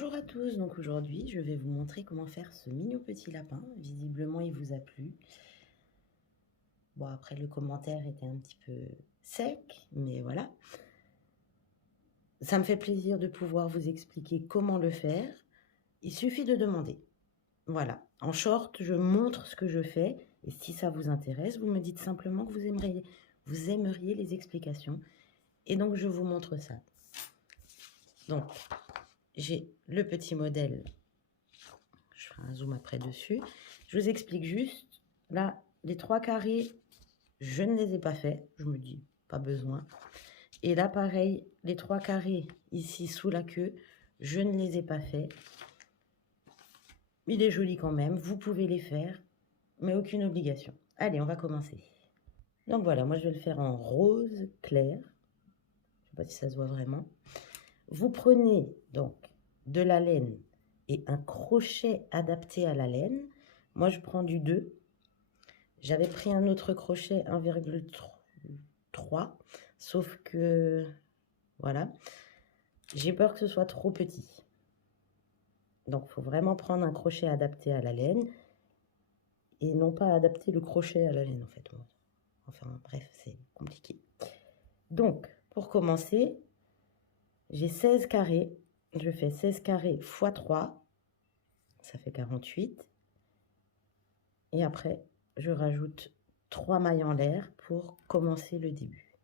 Bonjour à tous, donc aujourd'hui je vais vous montrer comment faire ce mignon petit lapin. Visiblement il vous a plu. Bon après le commentaire était un petit peu sec, mais voilà. Ça me fait plaisir de pouvoir vous expliquer comment le faire. Il suffit de demander. Voilà, en short je montre ce que je fais et si ça vous intéresse, vous me dites simplement que vous aimeriez les explications et donc je vous montre ça. Donc j'ai le petit modèle. Je ferai un zoom après dessus. Je vous explique juste. Là, les 3 carrés, je ne les ai pas faits. Je me dis, pas besoin. Et là, pareil, les 3 carrés ici sous la queue, je ne les ai pas faits. Il est joli quand même. Vous pouvez les faire, mais aucune obligation. Allez, on va commencer. Donc voilà, moi je vais le faire en rose clair. Je ne sais pas si ça se voit vraiment. Vous prenez donc de la laine et un crochet adapté à la laine. Moi, je prends du 2. J'avais pris un autre crochet 1,3, sauf que, voilà, j'ai peur que ce soit trop petit. Donc, il faut vraiment prendre un crochet adapté à la laine et non pas adapter le crochet à la laine, en fait. Enfin, bref, c'est compliqué. Donc, pour commencer, j'ai 16 carrés. Je fais 16 carrés x 3, ça fait 48. Et après, je rajoute 3 mailles en l'air pour commencer le début.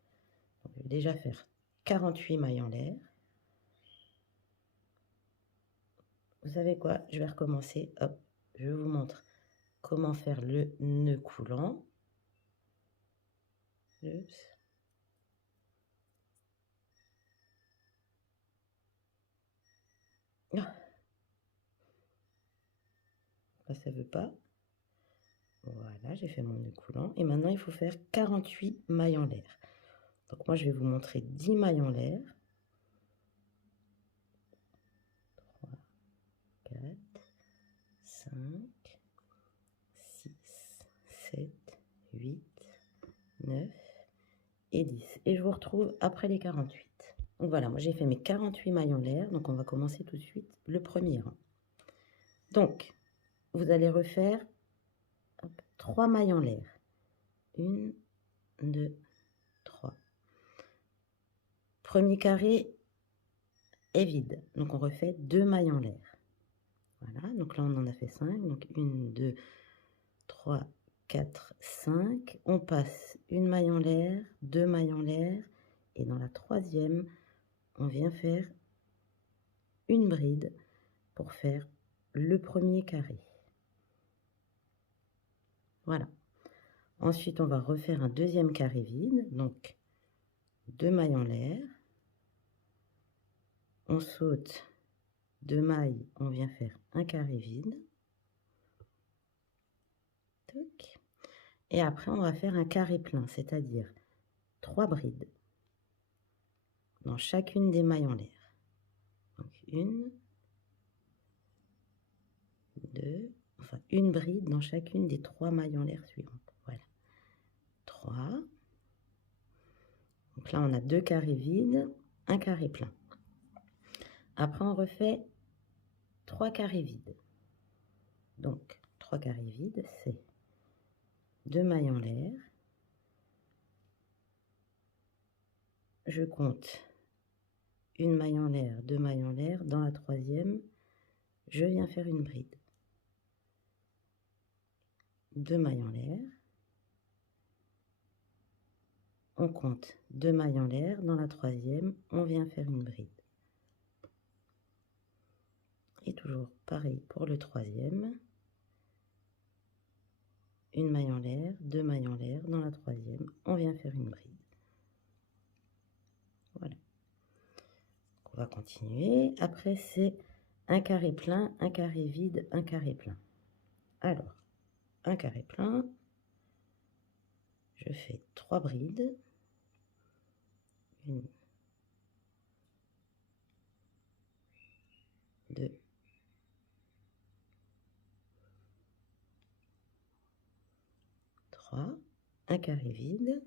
Donc, je vais déjà faire 48 mailles en l'air. Vous savez quoi? Je vais recommencer. Hop, je vous montre comment faire le nœud coulant. Oups. Ah, là, ça veut pas. Voilà, j'ai fait mon nœud coulant. Et maintenant, il faut faire 48 mailles en l'air. Donc, moi, je vais vous montrer 10 mailles en l'air. 3, 4, 5, 6, 7, 8, 9 et 10. Et je vous retrouve après les 48. Donc voilà, moi j'ai fait mes 48 mailles en l'air. Donc on va commencer tout de suite le premier rang. Donc, vous allez refaire 3 mailles en l'air. 1, 2, 3. Premier carré est vide. Donc on refait 2 mailles en l'air. Voilà, donc là on en a fait 5. Donc 1, 2, 3, 4, 5. On passe une maille en l'air, 2 mailles en l'air. Et dans la troisième, on vient faire une bride pour faire le premier carré. Voilà. Ensuite, on va refaire un deuxième carré vide. Donc, 2 mailles en l'air. On saute 2 mailles, on vient faire un carré vide. Toc. Et après, on va faire un carré plein, c'est-à-dire 3 brides dans chacune des mailles en l'air. Donc, une bride dans chacune des 3 mailles en l'air suivantes. Voilà. 3. Donc là, on a 2 carrés vides, un carré plein. Après, on refait 3 carrés vides. Donc, 3 carrés vides, c'est 2 mailles en l'air. Je compte une maille en l'air, 2 mailles en l'air. Dans la troisième, je viens faire une bride. 2 mailles en l'air. On compte 2 mailles en l'air. Dans la troisième, on vient faire une bride. Et toujours pareil pour le troisième. Une maille en l'air, 2 mailles en l'air. Dans la troisième, on vient faire une bride. Voilà. On va continuer. Après, c'est un carré plein, un carré vide, un carré plein. Alors, un carré plein, je fais 3 brides. 1, 2, 3, un carré vide.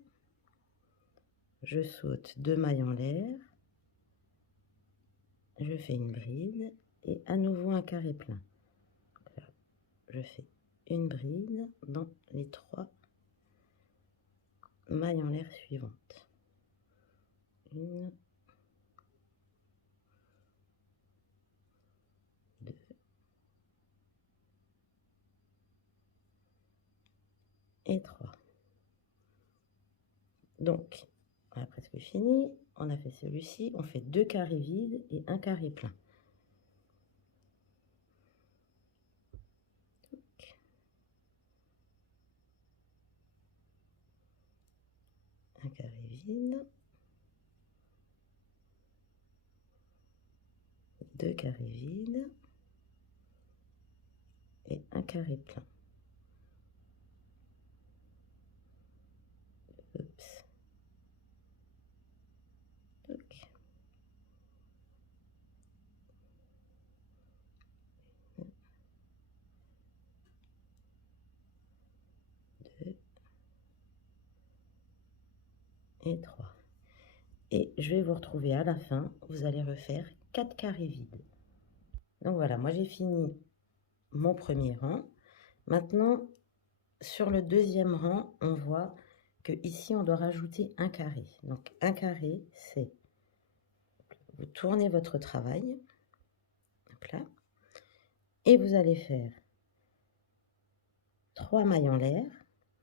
Je saute 2 mailles en l'air. Je fais une bride et à nouveau un carré plein. Donc là, je fais une bride dans les 3 mailles en l'air suivantes. 1, 2 et 3. Donc, on a presque fini. On a fait celui-ci. On fait 2 carrés vides et un carré plein. Un carré vide. 2 carrés vides. Et un carré plein. Oups. Ok. 2 et 3. Et je vais vous retrouver à la fin. Vous allez refaire 4 carrés vides. Donc voilà, moi j'ai fini mon premier rang. Maintenant, sur le deuxième rang, on voit que ici on doit rajouter un carré. Donc un carré, c'est vous tournez votre travail, donc là, et vous allez faire 3 mailles en l'air.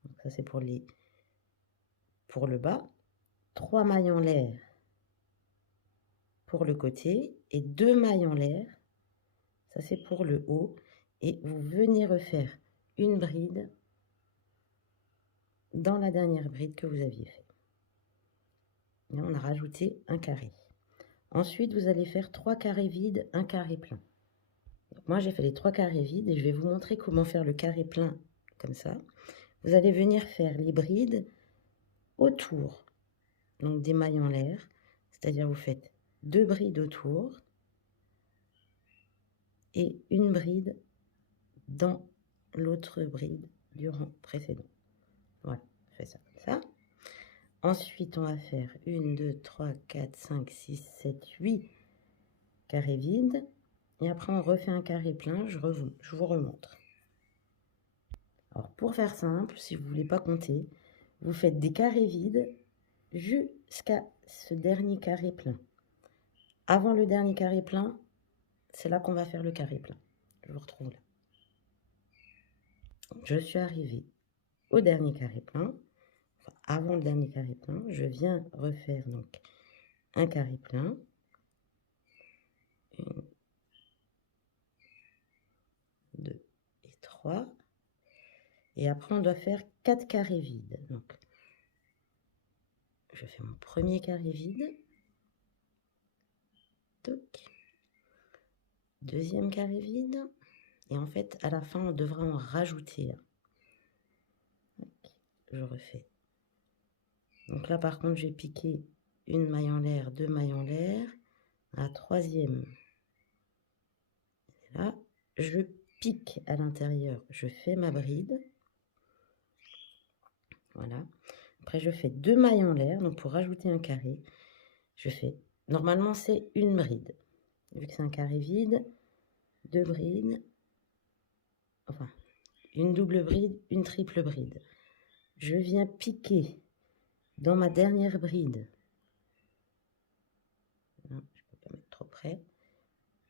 Donc ça c'est pour le bas, 3 mailles en l'air pour le côté et 2 mailles en l'air. Ça c'est pour le haut. Et vous venez refaire une bride dans la dernière bride que vous aviez fait. Et on a rajouté un carré. Ensuite, vous allez faire 3 carrés vides, un carré plein. Donc moi, j'ai fait les 3 carrés vides et je vais vous montrer comment faire le carré plein comme ça. Vous allez venir faire les brides autour, donc des mailles en l'air, c'est-à-dire vous faites 2 brides autour et une bride dans l'autre bride du rang précédent. Voilà, on fait ça comme ça. Ensuite, on va faire 1, 2, 3, 4, 5, 6, 7, 8 carrés vides. Et après, on refait un carré plein. Je vous remontre. Alors, pour faire simple, si vous ne voulez pas compter, vous faites des carrés vides jusqu'à ce dernier carré plein. Avant le dernier carré plein, c'est là qu'on va faire le carré plein. Je vous retrouve là. Je suis arrivée au dernier carré plein. Enfin, avant le dernier carré plein, je viens refaire donc un carré plein. 1, 2 et 3. Et après, on doit faire 4 carrés vides. Donc, je fais mon premier carré vide. Toc. Deuxième carré vide. Et en fait, à la fin, on devra en rajouter un. Je refais. Donc là, par contre, j'ai piqué une maille en l'air, 2 mailles en l'air. La troisième, là, je pique à l'intérieur. Je fais ma bride. Voilà. Après, je fais 2 mailles en l'air. Donc, pour rajouter un carré, je fais... Normalement, c'est une bride. Vu que c'est un carré vide, 2 brides. Enfin, une double bride, une triple bride. Je viens piquer dans ma dernière bride. Non, je ne peux pas mettre trop près.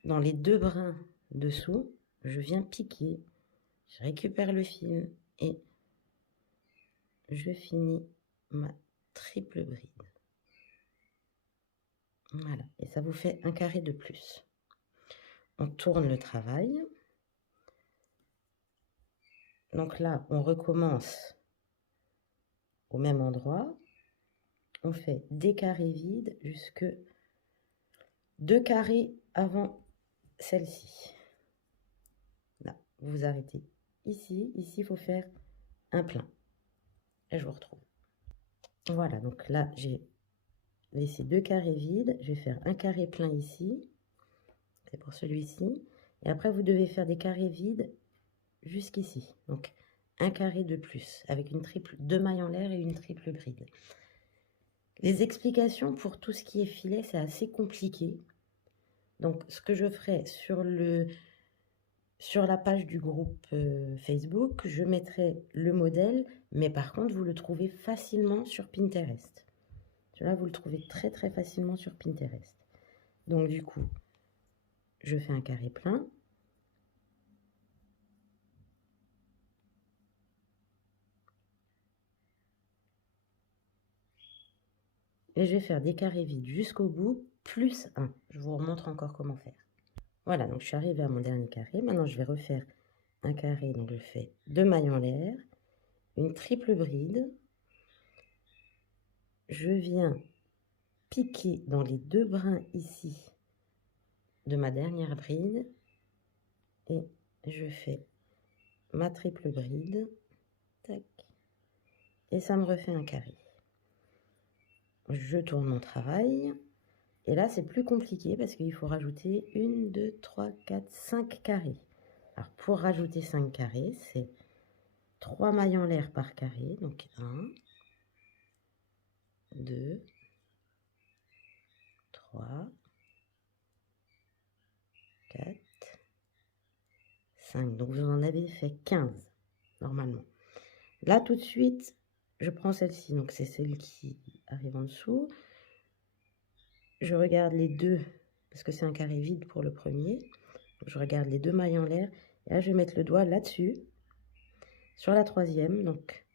Dans les 2 brins dessous, je viens piquer. Je récupère le fil et je finis ma triple bride. Voilà, et ça vous fait un carré de plus. On tourne le travail. Donc là, on recommence au même endroit. On fait des carrés vides jusque 2 carrés avant celle-ci. Là, vous vous arrêtez ici. Ici, il faut faire un plein. Et je vous retrouve. Voilà, donc là, j'ai laissé 2 carrés vides. Je vais faire un carré plein ici. C'est pour celui-ci. Et après, vous devez faire des carrés vides jusqu'ici. Donc, un carré de plus avec une triple, 2 mailles en l'air et une triple bride. Les explications pour tout ce qui est filet, c'est assez compliqué. Donc, ce que je ferai sur la page du groupe Facebook, je mettrai le modèle, mais par contre, vous le trouvez facilement sur Pinterest. Là, vous le trouvez très très facilement sur Pinterest. Donc, du coup, je fais un carré plein. Et je vais faire des carrés vides jusqu'au bout, plus 1. Je vous remontre encore comment faire. Voilà, donc je suis arrivée à mon dernier carré. Maintenant, je vais refaire un carré. Donc, je fais 2 mailles en l'air, une triple bride. Je viens piquer dans les 2 brins ici de ma dernière bride. Et je fais ma triple bride. Tac. Et ça me refait un carré. Je tourne mon travail. Et là, c'est plus compliqué parce qu'il faut rajouter 1, 2, 3, 4, 5 carrés. Alors, pour rajouter 5 carrés, c'est 3 mailles en l'air par carré. Donc, 1, 2, 3, 4, 5. Donc, vous en avez fait 15, normalement. Là, tout de suite, je prends celle-ci. Donc, c'est celle qui arrive en dessous. Je regarde les deux, parce que c'est un carré vide pour le premier. Je regarde les 2 mailles en l'air. Et là, je vais mettre le doigt là-dessus, sur la troisième. Donc,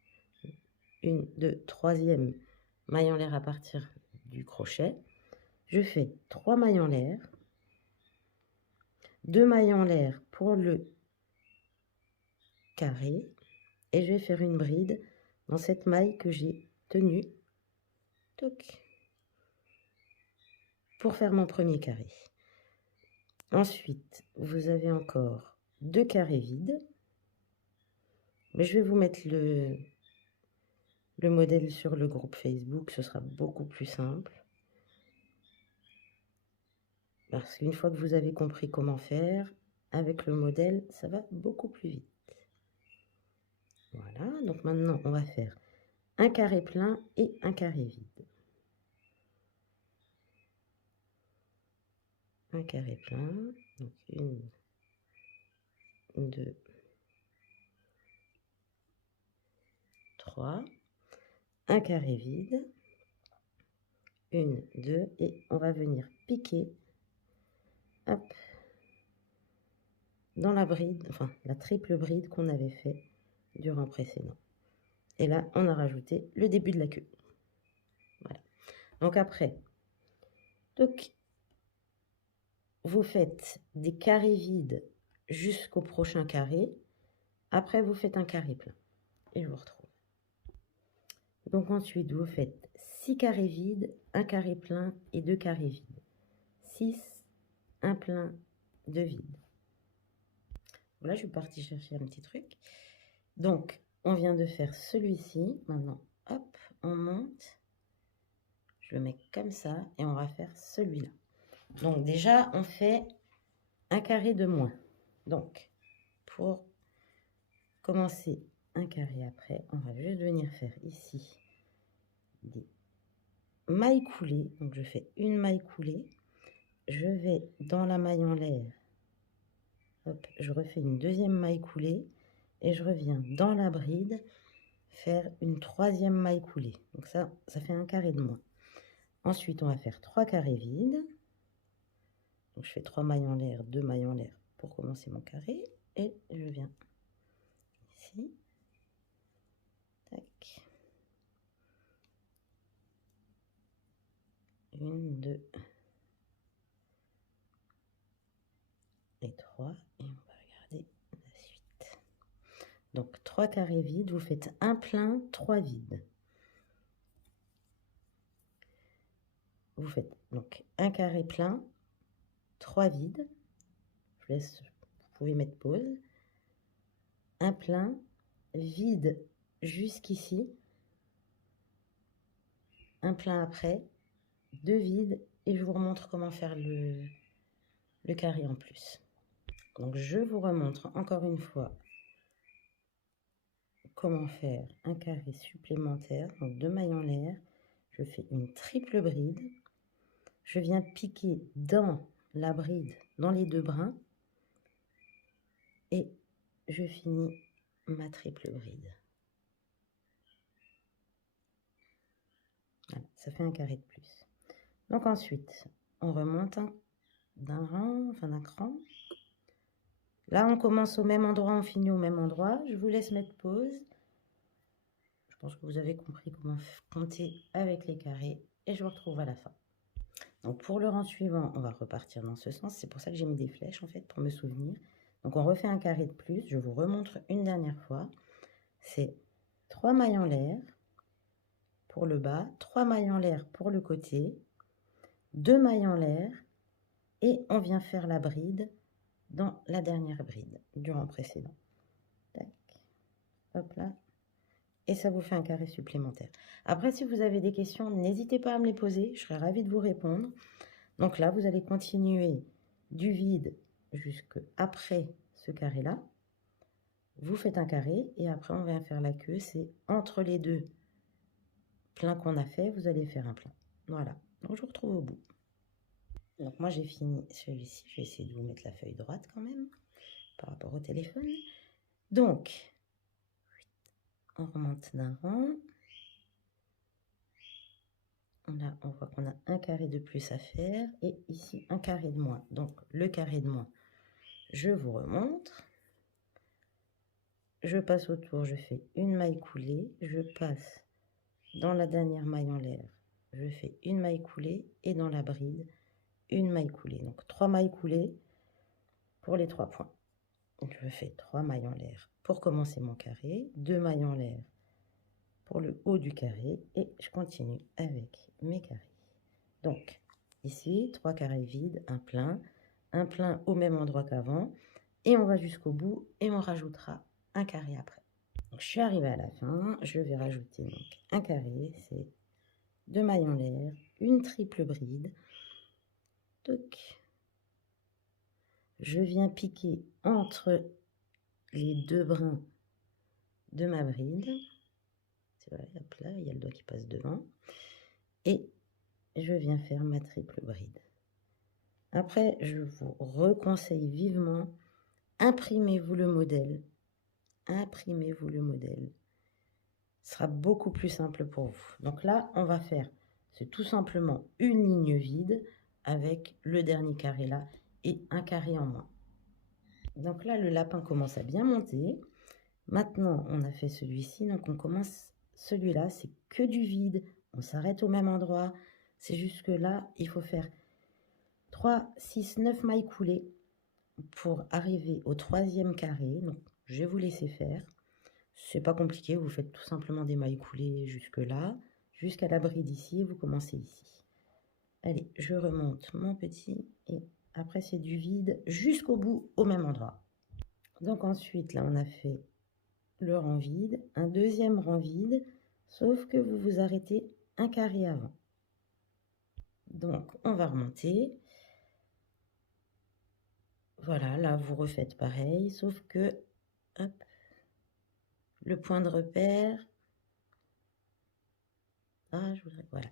1, 2, troisième maille en l'air à partir du crochet. Je fais 3 mailles en l'air. 2 mailles en l'air pour le carré. Et je vais faire une bride dans cette maille que j'ai tenue. Toc, pour faire mon premier carré. Ensuite, vous avez encore 2 carrés vides. Mais je vais vous mettre le modèle sur le groupe Facebook, ce sera beaucoup plus simple. Parce qu'une fois que vous avez compris comment faire, avec le modèle, ça va beaucoup plus vite. Voilà, donc maintenant, on va faire un carré plein et un carré vide. Un carré plein, donc 1, 2, 3. Un carré vide. 1, 2, et on va venir piquer, hop, dans la bride, enfin la triple bride qu'on avait fait du rang précédent. Et là, on a rajouté le début de la queue. Voilà. Donc après, vous faites des carrés vides jusqu'au prochain carré. Après, vous faites un carré plein. Et je vous retrouve. Donc ensuite, vous faites 6 carrés vides, un carré plein et 2 carrés vides. 6, un plein, 2 vides. Voilà, je suis partie chercher un petit truc. Donc, on vient de faire celui-ci. Maintenant, hop, on monte. Je le mets comme ça et on va faire celui-là. Donc déjà, on fait un carré de moins. Donc, pour commencer un carré après, on va juste venir faire ici des mailles coulées. Donc, je fais une maille coulée. Je vais dans la maille en l'air. Hop, je refais une deuxième maille coulée. Et je reviens dans la bride faire une troisième maille coulée. Donc ça fait un carré de moins. Ensuite, on va faire 3 carrés vides. Donc, je fais 3 mailles en l'air, 2 mailles en l'air pour commencer mon carré. Et je viens ici. Tac. 1, 2 et 3. Et on va regarder la suite. Donc, 3 carrés vides. Vous faites un plein, 3 vides. Vous faites donc un carré plein, 3 vides. Je laisse, vous pouvez mettre pause. Un plein, vide jusqu'ici. Un plein après, 2 vides. Et je vous remontre comment faire le carré en plus. Donc, je vous remontre encore une fois comment faire un carré supplémentaire. Donc, 2 mailles en l'air. Je fais une triple bride. Je viens piquer dans la bride dans les 2 brins et je finis ma triple bride. Voilà, ça fait un carré de plus. Donc ensuite, on remonte d'un rang, enfin d'un cran. Là, on commence au même endroit, on finit au même endroit. Je vous laisse mettre pause. Je pense que vous avez compris comment compter avec les carrés et je vous retrouve à la fin. Donc pour le rang suivant, on va repartir dans ce sens. C'est pour ça que j'ai mis des flèches en fait, pour me souvenir. Donc on refait un carré de plus. Je vous remontre une dernière fois. C'est 3 mailles en l'air pour le bas, 3 mailles en l'air pour le côté, 2 mailles en l'air et on vient faire la bride dans la dernière bride du rang précédent. Tac. Hop là. Et ça vous fait un carré supplémentaire. Après, si vous avez des questions, n'hésitez pas à me les poser. Je serai ravie de vous répondre. Donc là, vous allez continuer du vide jusqu'après ce carré-là. Vous faites un carré et après, on vient faire la queue. C'est entre les 2 pleins qu'on a fait, vous allez faire un plein. Voilà. Donc, je vous retrouve au bout. Donc, moi, j'ai fini celui-ci. Je vais essayer de vous mettre la feuille droite quand même par rapport au téléphone. Donc, on remonte d'un rang. Là, on voit qu'on a un carré de plus à faire et ici un carré de moins. Donc, le carré de moins, je vous remontre. Je passe autour, je fais une maille coulée. Je passe dans la dernière maille en l'air. Je fais une maille coulée et dans la bride, une maille coulée. Donc, 3 mailles coulées pour les 3 points. Donc, je fais 3 mailles en l'air pour commencer mon carré. 2 mailles en l'air pour le haut du carré. Et je continue avec mes carrés. Donc, ici, 3 carrés vides, un plein au même endroit qu'avant, et on va jusqu'au bout, et on rajoutera un carré après. Donc, je suis arrivée à la fin, je vais rajouter donc un carré, c'est 2 mailles en l'air, une triple bride. Donc, je viens piquer entre les 2 brins de ma bride. C'est vrai, hop là, il y a le doigt qui passe devant. Et je viens faire ma triple bride. Après, je vous reconseille vivement, imprimez-vous le modèle. Imprimez-vous le modèle. Ce sera beaucoup plus simple pour vous. Donc là, on va faire, c'est tout simplement une ligne vide avec le dernier carré là et un carré en moins. Donc là, le lapin commence à bien monter. Maintenant, on a fait celui-ci, donc on commence celui-là, c'est que du vide. On s'arrête au même endroit. C'est juste que là, il faut faire 3, 6, 9 mailles coulées pour arriver au 3e carré. Donc, je vais vous laisser faire. C'est pas compliqué, vous faites tout simplement des mailles coulées jusque là, jusqu'à la bride ici, vous commencez ici. Allez, je remonte mon petit et après c'est du vide jusqu'au bout au même endroit. Donc ensuite, là on a fait le rang vide, un deuxième rang vide, sauf que vous vous arrêtez un carré avant. Donc on va remonter. Voilà, là vous refaites pareil, sauf que hop, le point de repère. Ah, voilà.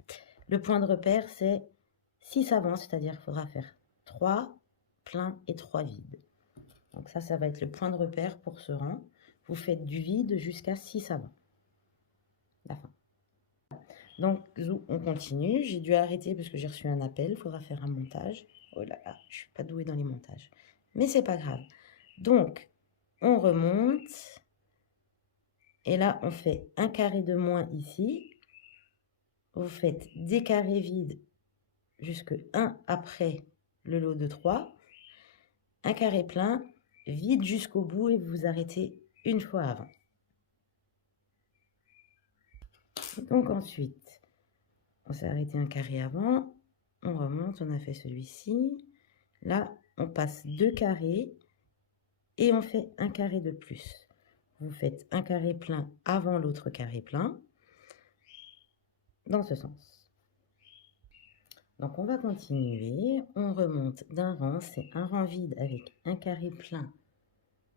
Le point de repère, c'est 6 avants, c'est-à-dire qu'il faudra faire 3 pleins et 3 vides. Donc ça va être le point de repère pour ce rang. Vous faites du vide jusqu'à 6 avants. La fin. Donc, on continue. J'ai dû arrêter parce que j'ai reçu un appel. Il faudra faire un montage. Oh là là, je ne suis pas douée dans les montages. Mais c'est pas grave. Donc, on remonte. Et là, on fait un carré de moins ici. Vous faites des carrés vides jusque 1 après le lot de 3. Un carré plein, vide jusqu'au bout et vous vous arrêtez une fois avant. Donc ensuite, on s'est arrêté un carré avant, on remonte, on a fait celui-ci. Là, on passe 2 carrés et on fait un carré de plus. Vous faites un carré plein avant l'autre carré plein, dans ce sens. Donc on va continuer, on remonte d'un rang, c'est un rang vide avec un carré plein,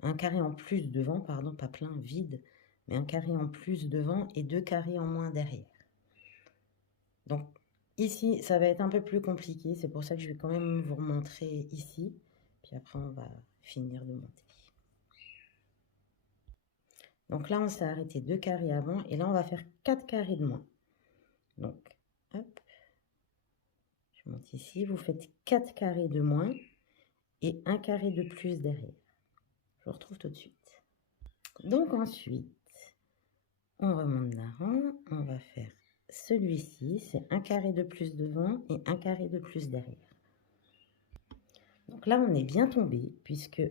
un carré en plus devant, pardon, pas plein, vide, mais un carré en plus devant et 2 carrés en moins derrière. Donc Ici, ça va être un peu plus compliqué. C'est pour ça que je vais quand même vous remontrer ici. Puis après, on va finir de monter. Donc là, on s'est arrêté 2 carrés avant. Et là, on va faire 4 carrés de moins. Donc, hop. Je monte ici. Vous faites 4 carrés de moins et 1 carré de plus derrière. Je vous retrouve tout de suite. Donc ensuite, on remonte d'un rang. On va faire celui-ci. C'est 1 carré de plus devant et 1 carré de plus derrière. Donc là, on est bien tombé puisque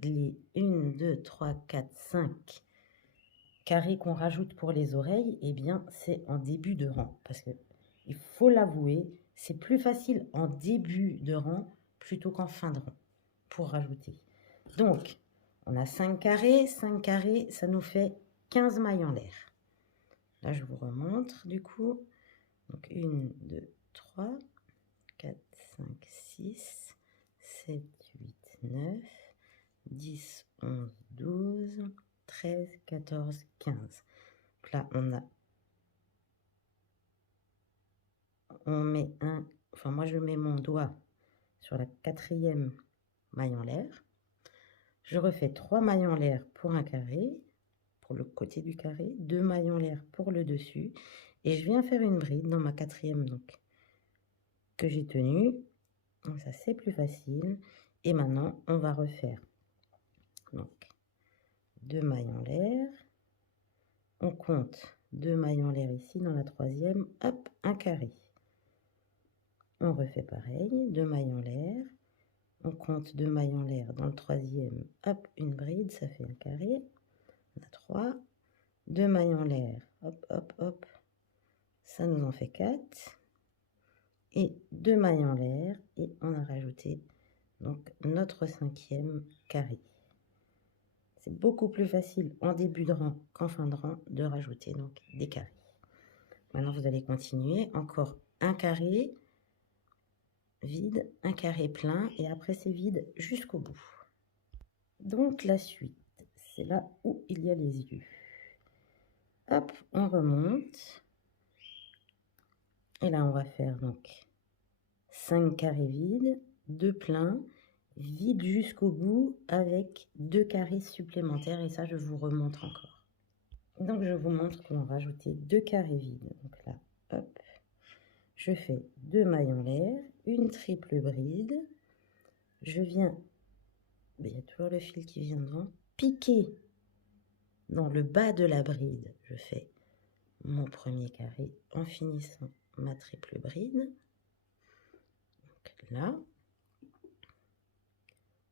les 1, 2, 3, 4, 5 carrés qu'on rajoute pour les oreilles, eh bien, c'est en début de rang. Parce que, il faut l'avouer, c'est plus facile en début de rang plutôt qu'en fin de rang pour rajouter. Donc, on a 5 carrés, ça nous fait 15 mailles en l'air. Là, je vous remontre du coup. Donc, 1, 2, 3, 4, 5, 6, 7, 8, 9, 10, 11, 12, 13, 14, 15. Donc là, on met moi je mets mon doigt sur la 4e maille en l'air. Je refais 3 mailles en l'air pour un carré, pour le côté du carré, 2 mailles en l'air pour le dessus. Et je viens faire une bride dans ma 4e donc, que j'ai tenue. Donc ça, c'est plus facile. Et maintenant, on va refaire donc 2 mailles en l'air. On compte 2 mailles en l'air ici dans la 3e. Hop, un carré. On refait pareil, 2 mailles en l'air. On compte 2 mailles en l'air dans le 3e. Hop, une bride, ça fait un carré. On a 3. 2 mailles en l'air. Hop, hop, hop. Ça nous en fait 4. Et 2 mailles en l'air. Et on a rajouté donc notre 5e carré. C'est beaucoup plus facile en début de rang qu'en fin de rang de rajouter donc des carrés. Maintenant, vous allez continuer. Encore un carré vide, un carré plein. Et après, c'est vide jusqu'au bout. Donc, la suite, c'est là où il y a les yeux. Hop, on remonte. Et là, on va faire donc 5 carrés vides, 2 pleins, vide jusqu'au bout avec 2 carrés supplémentaires. Et ça, je vous remontre encore. Donc, je vous montre comment rajouter 2 carrés vides. Donc là, hop, je fais 2 mailles en l'air, une triple bride. Je viens, il y a toujours le fil qui vient devant, piquer dans le bas de la bride. Je fais mon premier carré en finissant ma triple bride. Donc là,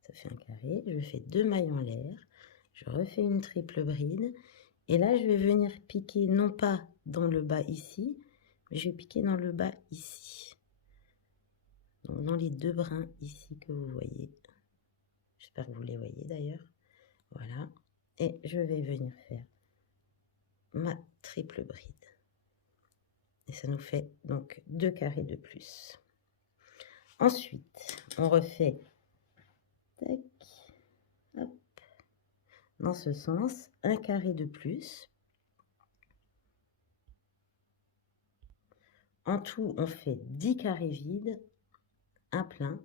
ça fait un carré. Je fais 2 mailles en l'air. Je refais une triple bride. Et là, je vais venir piquer, non pas dans le bas ici, mais je vais piquer dans le bas ici. Donc, dans les 2 brins ici que vous voyez. J'espère que vous les voyez d'ailleurs. Voilà. Et je vais venir faire ma triple bride. Et ça nous fait donc 2 carrés de plus. Ensuite, on refait tac, hop, dans ce sens, un carré de plus. En tout, on fait 10 carrés vides, un plein,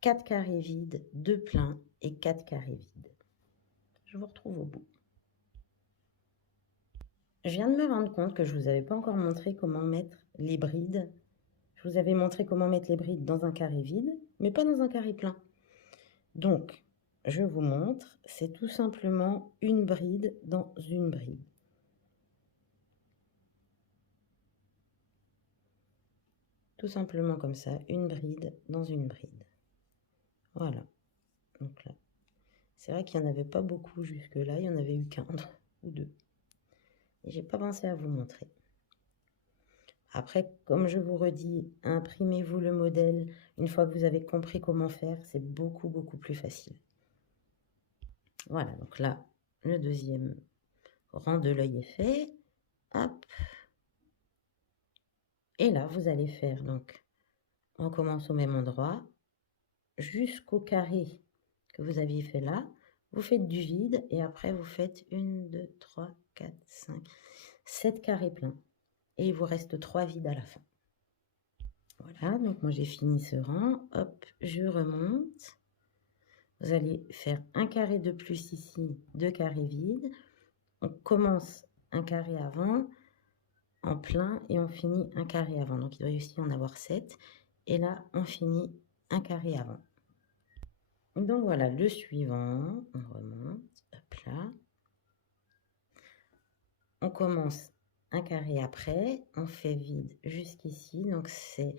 4 carrés vides, 2 pleins et 4 carrés vides. Je vous retrouve au bout. Je viens de me rendre compte que je ne vous avais pas encore montré comment mettre les brides. Je vous avais montré comment mettre les brides dans un carré vide, mais pas dans un carré plein. Donc, je vous montre, c'est tout simplement une bride dans une bride. Tout simplement comme ça, une bride dans une bride. Voilà. Donc là, c'est vrai qu'il n'y en avait pas beaucoup jusque-là, il n'y en avait eu qu'un ou deux. Et j'ai pas pensé à vous montrer. Après, comme je vous redis, imprimez-vous le modèle. Une fois que vous avez compris comment faire, c'est beaucoup, beaucoup plus facile. Voilà, donc là, le deuxième rang de l'œil est fait. Hop. Et là, vous allez faire, donc, on commence au même endroit, jusqu'au carré que vous aviez fait là. Vous faites du vide et après, vous faites 1, 2, 3, 4, 5, 7 carrés pleins. et il vous reste 3 vides à la fin. Voilà, donc moi j'ai fini ce rang, hop, je remonte. Vous allez faire un carré de plus ici, 2 carrés vides. On commence un carré avant, en plein, et on finit un carré avant. Donc il doit aussi en avoir 7. Et là, on finit un carré avant. Donc voilà, le suivant, on remonte, hop là. On commence un carré après, on fait vide jusqu'ici. Donc c'est,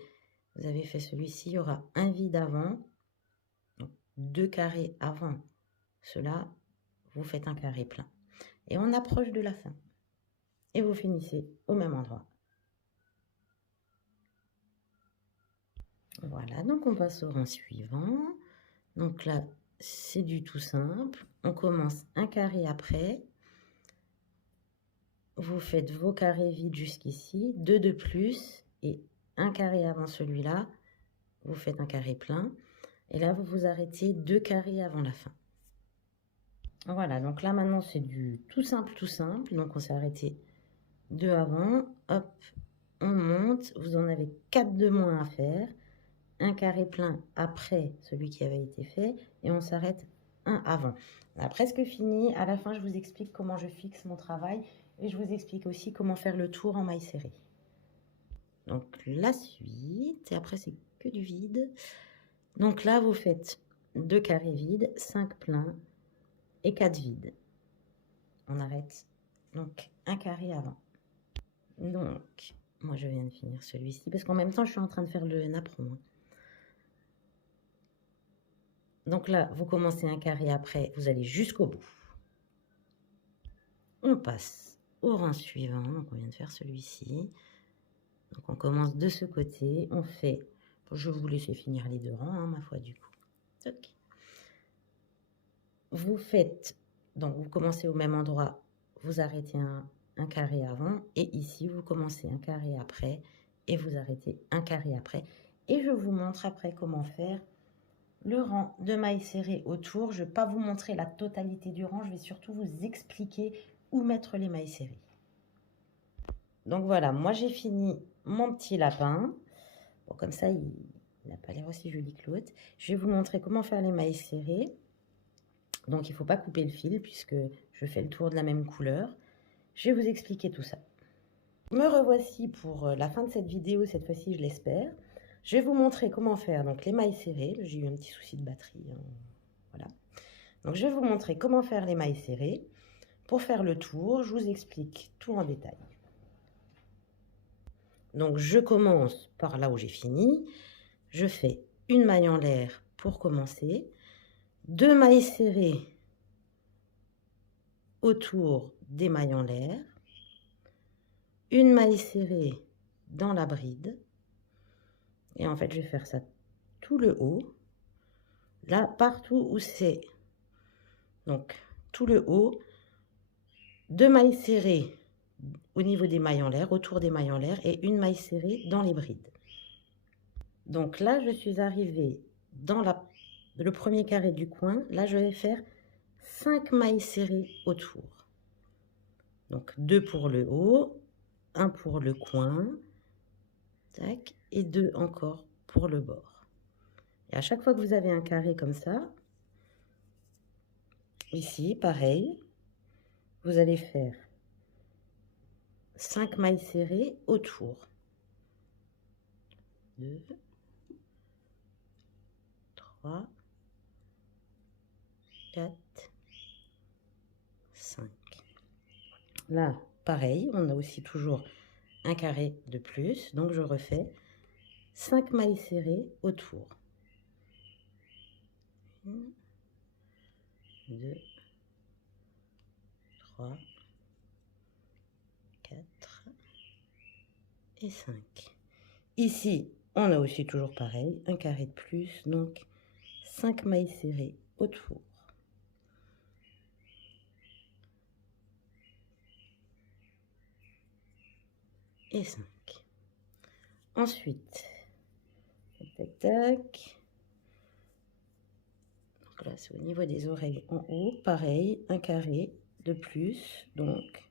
vous avez fait celui-ci, il y aura un vide avant, donc 2 carrés avant cela, vous faites un carré plein. Et on approche de la fin. Et vous finissez au même endroit. Voilà, donc on passe au rang suivant. Donc là, c'est du tout simple. On commence un carré après. Vous faites vos carrés vides jusqu'ici, 2 de plus et un carré avant celui-là. Vous faites un carré plein. Et là, vous vous arrêtez 2 carrés avant la fin. Voilà, donc là maintenant c'est du tout simple, tout simple. Donc on s'est arrêté 2 avant. Hop, on monte. Vous en avez 4 de moins à faire. Un carré plein après celui qui avait été fait et on s'arrête un avant. On a presque fini. À la fin, je vous explique comment je fixe mon travail et je vous explique aussi comment faire le tour en maille serrée. Donc la suite, et après c'est que du vide. Donc là, vous faites 2 carrés vides, 5 pleins et 4 vides. On arrête donc un carré avant. Donc, moi je viens de finir celui-ci parce qu'en même temps, je suis en train de faire le napperon. Donc là, vous commencez un carré après, vous allez jusqu'au bout. On passe au rang suivant, donc on vient de faire celui-ci. Donc on commence de ce côté, on fait, je vais vous laisser finir les 2 rangs, hein, ma foi, du coup. Toc. Vous faites, donc vous commencez au même endroit, vous arrêtez un carré avant, et ici vous commencez un carré après, et vous arrêtez un carré après. Et je vous montre après comment faire le rang de mailles serrées autour. Je ne vais pas vous montrer la totalité du rang, je vais surtout vous expliquer où mettre les mailles serrées. Donc voilà, moi j'ai fini mon petit lapin. Bon, comme ça, il n'a pas l'air aussi joli que l'autre. Je vais vous montrer comment faire les mailles serrées. Donc il ne faut pas couper le fil puisque je fais le tour de la même couleur. Je vais vous expliquer tout ça. Me revoici pour la fin de cette vidéo, cette fois-ci je l'espère. Je vais vous montrer comment faire donc les mailles serrées. J'ai eu un petit souci de batterie, hein. Voilà. Donc je vais vous montrer comment faire les mailles serrées. Pour faire le tour, je vous explique tout en détail. Donc je commence par là où j'ai fini. Je fais une maille en l'air pour commencer. 2 mailles serrées autour des mailles en l'air. Une maille serrée dans la bride. Et en fait, je vais faire ça tout le haut. Là, partout où c'est, donc tout le haut, 2 mailles serrées au niveau des mailles en l'air, autour des mailles en l'air, et une maille serrée dans les brides. Donc là, je suis arrivée dans le premier carré du coin. Là, je vais faire 5 mailles serrées autour. Donc 2 pour le haut, 1 pour le coin, tac, et 2 encore pour le bord. Et à chaque fois que vous avez un carré comme ça, ici, pareil, vous allez faire 5 mailles serrées autour. 2, 3, 4, 5. Là, pareil, on a aussi toujours un carré de plus, donc je refais 5 mailles serrées autour. 1, 2, 3, 4 et 5. Ici, on a aussi toujours pareil, un carré de plus, donc 5 mailles serrées autour. Et 5. Ensuite, tac, tac. Donc là, c'est au niveau des oreilles en haut. Pareil, un carré de plus. Donc,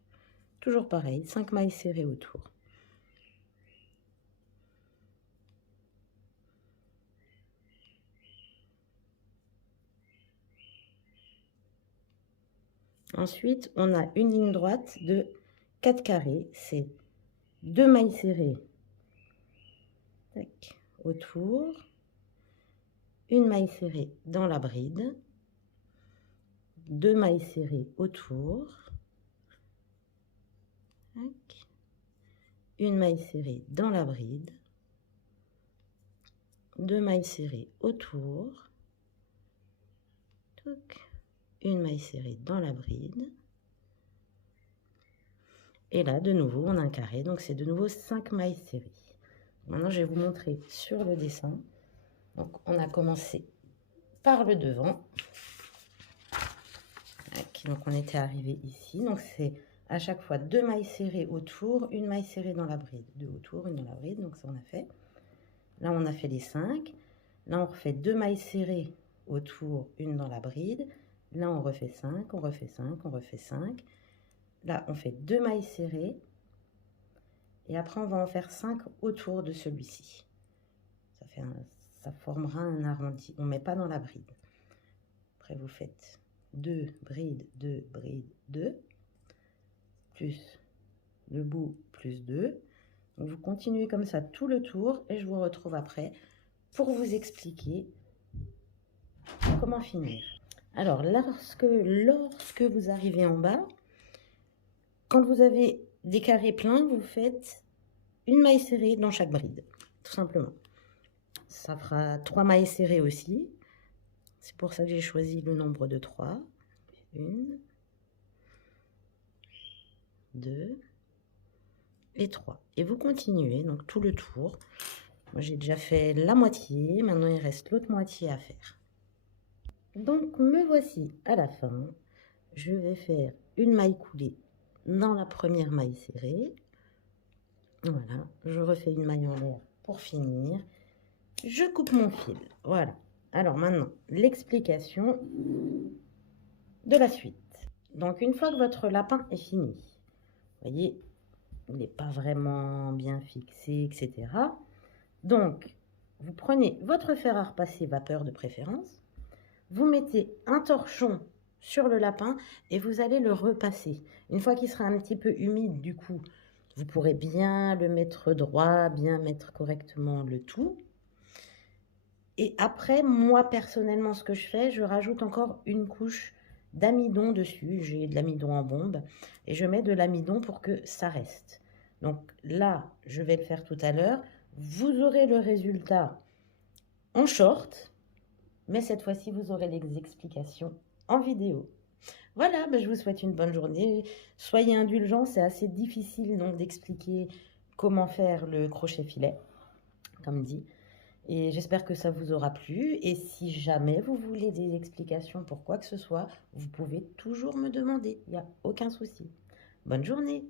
toujours pareil, 5 mailles serrées autour. Ensuite, on a une ligne droite de 4 carrés. C'est 2 mailles serrées tac, autour, une maille serrée dans la bride, 2 mailles serrées autour, tac, une maille serrée dans la bride, 2 mailles serrées autour, tac, une maille serrée dans la bride. Et là, de nouveau, on a un carré, donc c'est de nouveau 5 mailles serrées. Maintenant, je vais vous montrer sur le dessin. Donc, on a commencé par le devant. Donc, on était arrivé ici. Donc, c'est à chaque fois 2 mailles serrées autour, une maille serrée dans la bride. 2 autour, une dans la bride. Donc, ça, on a fait. Là, on a fait les 5. Là, on refait 2 mailles serrées autour, une dans la bride. Là, on refait 5, on refait 5, on refait 5. Là, on fait 2 mailles serrées. Et après, on va en faire 5 autour de celui-ci. Ça formera un arrondi. On ne met pas dans la bride. Après, vous faites 2 brides, 2 brides, 2. Plus le bout, plus 2. Donc, vous continuez comme ça tout le tour. Et je vous retrouve après pour vous expliquer comment finir. Alors, lorsque vous arrivez en bas, quand vous avez des carrés pleins, vous faites une maille serrée dans chaque bride, tout simplement. Ça fera 3 mailles serrées aussi. C'est pour ça que j'ai choisi le nombre de 3. 1, 2 et 3. Et vous continuez, donc tout le tour. Moi, j'ai déjà fait la moitié. Maintenant, il reste l'autre moitié à faire. Donc, me voici à la fin. Je vais faire une maille coulée dans la première maille serrée. Voilà, je refais une maille en l'air pour finir. Je coupe mon fil. Voilà. Alors maintenant, l'explication de la suite. Donc, une fois que votre lapin est fini, vous voyez, il n'est pas vraiment bien fixé, etc. Donc, vous prenez votre fer à repasser vapeur de préférence, vous mettez un torchon sur le lapin et vous allez le repasser. Une fois qu'il sera un petit peu humide, du coup, vous pourrez bien le mettre droit, bien mettre correctement le tout. Et après, moi, personnellement, ce que je fais, je rajoute encore une couche d'amidon dessus. J'ai de l'amidon en bombe et je mets de l'amidon pour que ça reste. Donc là, je vais le faire tout à l'heure. Vous aurez le résultat en short, mais cette fois-ci, vous aurez les explications en vidéo. Voilà, je vous souhaite une bonne journée. Soyez indulgents, c'est assez difficile donc d'expliquer comment faire le crochet filet, comme dit. Et j'espère que ça vous aura plu. Et si jamais vous voulez des explications pour quoi que ce soit, vous pouvez toujours me demander. Il n'y a aucun souci. Bonne journée!